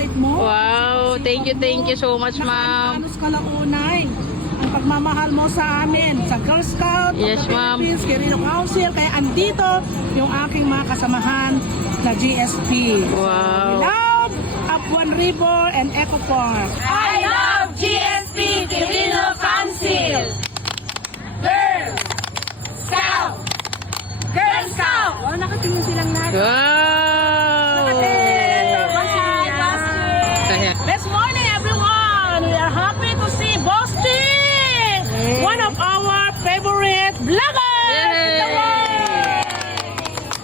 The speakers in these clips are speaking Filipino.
bait-bait mo. Wow, thank you so much, ma'am. Halos kalaunay ang pagmamahal mo sa amin, sa Girl Scout, Yes, of the ma'am. Philippines, Quirino Council, kaya andito yung aking mga kasamahan na GSP. Wow. Love Abuan River and Eco Park. I love GSP Quirino Council. Girl Scout. Girl Scout. Oh, nakatingin silang lahat. Wow. Kaya. This morning, everyone, we are happy to see Boston, one of our favorite vloggers in the world.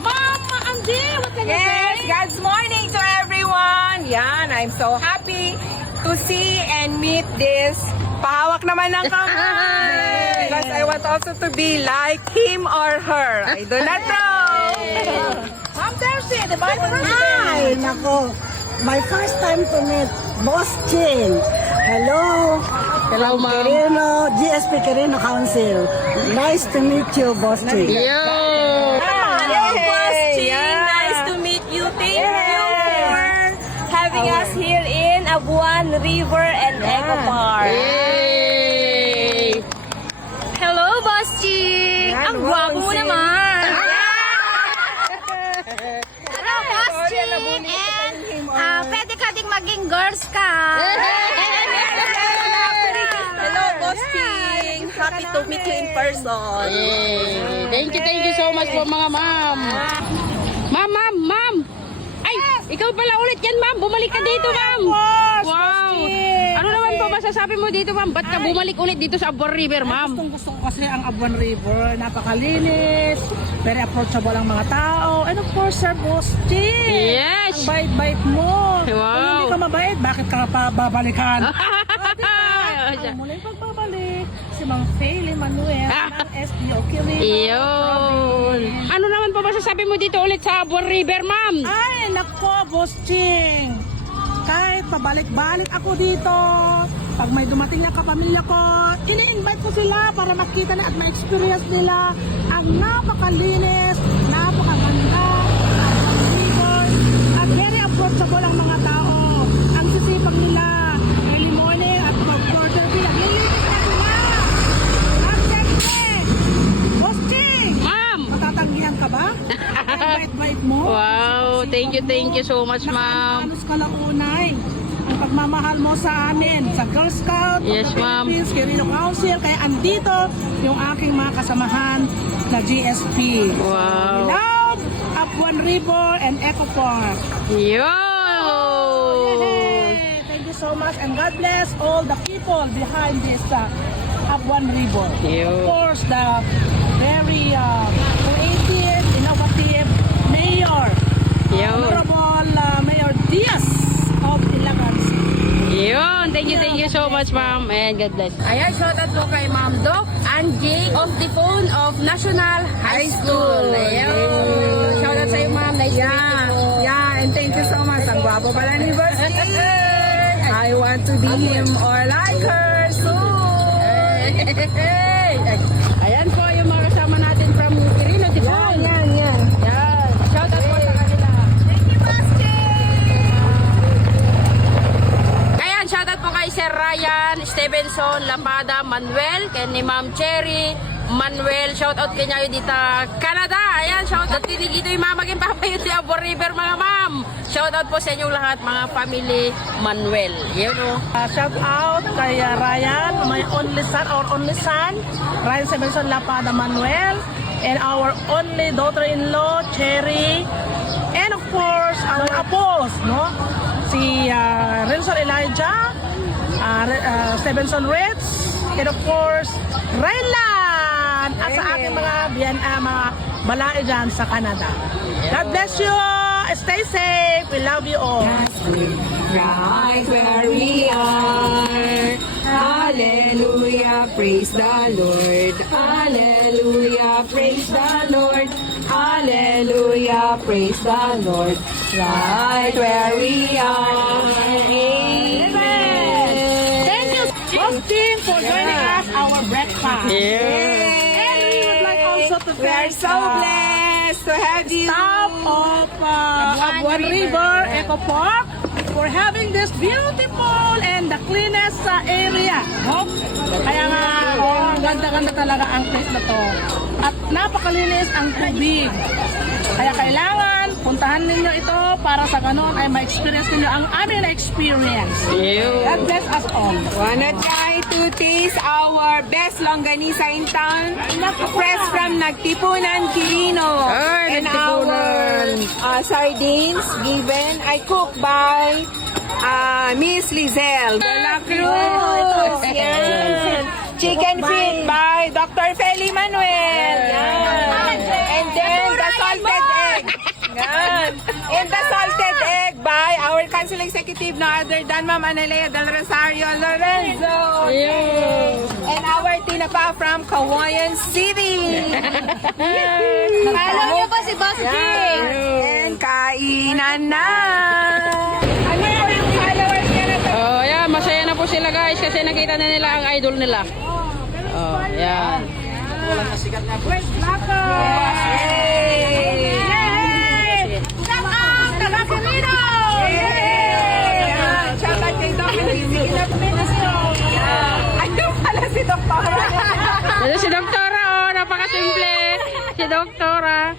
Mama Andy, what can you Yes, say? God's morning to everyone. Yan, I'm so happy to see and meet this pahawak naman ng kamay. Because I want also to be like him or her. I do not know. Ma'am Tercy, the Vice Ay, President. nako. My first time to meet Boss Ching. Hello. Hello, ma'am. Quirino, GSP Quirino Council. Nice to meet you, Boss Ching. Yo. Hello, Boss Ching. Yeah. Nice to meet you. Thank you for having us here in Abuan River and Eco Park. Yay. Hello, Boss Ching! Yan, Ang wow, gwapo mo si- naman! Hello, Boss Sorry, Ching! nabuli ko And pa yung him pwede ka ding maging Girl Scout! Hello, Boss Ching. Happy to meet you in person. Yay. Thank you so much po mga ma'am. Ma'am. Ay, ikaw pala ulit yan, ma'am. Bumalik ka dito, ma'am. course, Wow. Boss Ano naman po masasabi mo dito, ma'am? Ba't ka bumalik ulit dito sa Abuan River, ma'am? Gusto ko kasi ang Abuan River, napakalinis, very approachable ang mga tao, and of course, Sir Boss Ching. Yes. Ang bait-bait mo. Wow. Kung hindi ka mabait, bakit ka pa babalikan? Siya. Ang muling pagbabalik, si Mang Faye Manuel ng SDO Quirino. Iyon. Ano naman po masasabi mo dito ulit sa Abuan River, ma'am? Ay, nako, Boss Ching. Kahit pabalik-balik ako dito, pag may dumating na kapamilya ko, ini-invite ko sila para makita na at ma-experience nila ang napakalinis, napakaganda, napaka-river, at very approachable ang mga tao. Ang sisipag nila, early morning at mag-order sila. Nilinis na sila. At siyempre, Boss Ching, Ma'am. matatanggihan ka ba? Ang bait-bait mo. Wow, thank you so much, ma'am. Halos kalaunay ang pagmamahal mo sa amin, sa Girl Scout, Yes, of the ma'am. Philippines, Quirino Council, kaya andito yung aking mga kasamahan na GSP. Wow. Love Abuan River and Eco Park. Yo. Yay! Thank you so much and God bless all the people behind this Abuan River. Yo. Of course, the very creative, innovative Mayor, Yo. Honorable Mayor Diaz of Ilagan City. Yun. Thank you so much, ma'am. And God bless. Ayan, shoutout po kay Ma'am Doc Angie of the phone of National High School. Ayun. Shoutout sa iyo, Ma'am. Nice to meet you. Yeah, and thank you so much. Ang gwapo pala ni Boss Ching. I want to be him or like her soon. Ayan po yung mga kasama natin from Quirino, Tizon. Yan. Yan. Shoutout po sa kanila. Thank you, Boss Ching. Ayan, shoutout po kay Sir Ryan, Stevenson, Lapada, Manuel, kay ni Ma'am Cherry, Manuel, shoutout kay nyo dito Canada. Ayan, shoutout din dito yung mamaging papayot ni Abuan River, mga ma'am. Shoutout po sa inyong lahat, mga family Manuel. Yun o. Shout out kay Ryan, my only son, Ryan Stevenson Lapada Manuel, and our only daughter-in-law, Cherry, and of course, ang apos, no? Si Renson Elijah, Stevenson Ritz, and of course, Raylan, at sa aking mga mga balae dyan sa Canada. God bless you! Stay safe! We love you all! Right where we are. Hallelujah, praise the Lord. Hallelujah, praise the Lord. Hallelujah, praise the Lord. Right where we are. Amen. Thank you, Austin, for joining us our breakfast. And we would like also to We are thank so blessed to have you. staff of Abuan River Eco Park for having this beautiful and the cleanest area. No? Kaya nga, ganda-ganda talaga ang place na to. At napakalinis ang tubig. Kaya kailangan puntahan ninyo ito para sa ganon ay ma-experience ninyo ang aming experience. God bless us all. Wanna try to taste our best longganisa in town? Fresh from Nagtipunan, Quirino. And our sardines given, I cook by Miss Lizelle de la Cruz. Yan. Chicken feet by Dr. Feli Manuel. Yan. And then the salted egg. Yan. And the salted egg by our council executive, no other than Ma'am Analea del Rosario Lorenzo. And our tinapa from Kawayan City. Follow niyo po si Boss Jing. And kainan na. Ano yung followers ka na to? Oh, yeah, masaya na po sila guys kasi nakita na nila ang idol nila. Oh, yan. Shoutout kay Doc. Ayun pala si Doktora. Ito si Doktora, oh, napakasimple. Si Doktora.